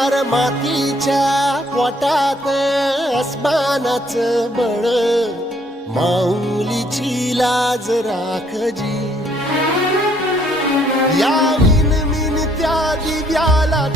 मातीच्या पोटात अस्मानाचं बळ, माऊलीची लाज राखजी. या विनविन त्या दिव्याला